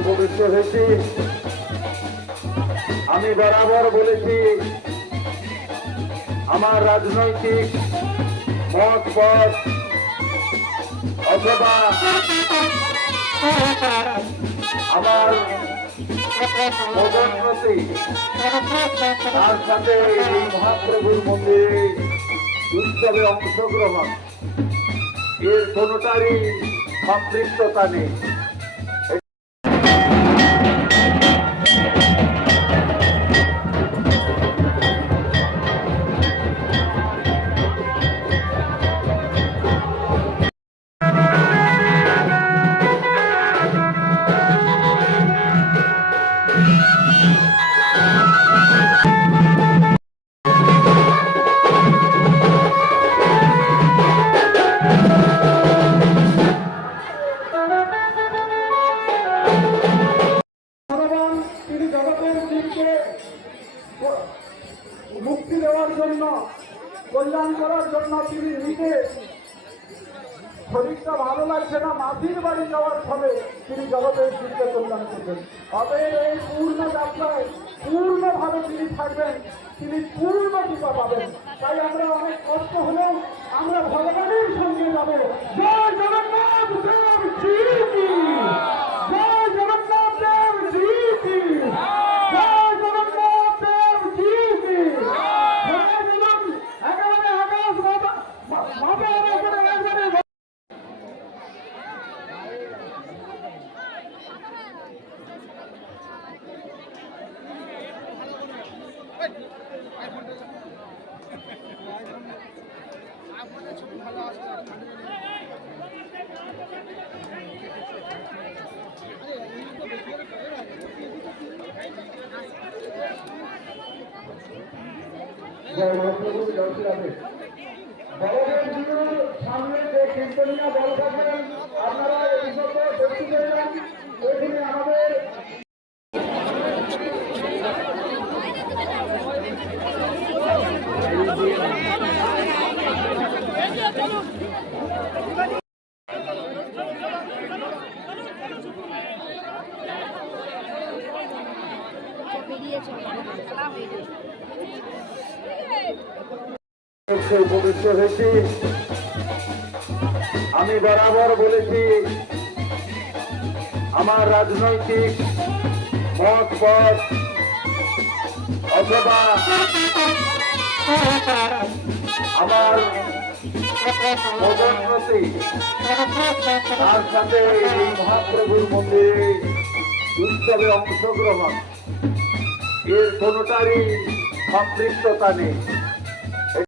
উপবিষ্ট হয়েছি। আমি বরাবর বলেছি আমার রাজনৈতিক মত পথ অথবা আমার পদোন্নতি তার সাথে এই মহাপ্রভুর মন্দিরে উৎসবে অংশগ্রহণ এর কোনোটারই সম্পৃক্ততা নেই। মুক্তি দেওয়ার জন্য, কল্যাণ করার জন্য তিনি নিজে শরীরটা ভালো লাগছে না, মাটির বাড়ি যাওয়ার ফলে তিনি জগতের জীবকে কল্যাণ করবেন। অতএব এই পূর্ণ যাত্রায় পূর্ণভাবে তিনি থাকবেন, তিনি পূর্ণ কৃপা পাবেন। তাই আমরা অনেক কষ্ট হলেও আমরা ভগবানের সঙ্গে যাবো। জয় জগন্নাথ দেব জি কি, জয় জগন্নাথ দেব জি কি, জয় জগন্নাথ দেব জি কি। একেবারে আকাশ মাথা একবারে সামনে যে কীর্তনীয় দল থাকবেন আপনারা এই সব দেখতে পেলেন। ওইখানে আমাদের উপবিষ্ট হয়েছি। আমি বরাবর বলেছি আমার রাজনৈতিক মত পথ অথবা আমার পদোন্নতি তার সাথে এই মহাপ্রভুর মন্দিরে উৎসবে অংশগ্রহণ এর কোনোটারই সম্পৃক্ততা নেই।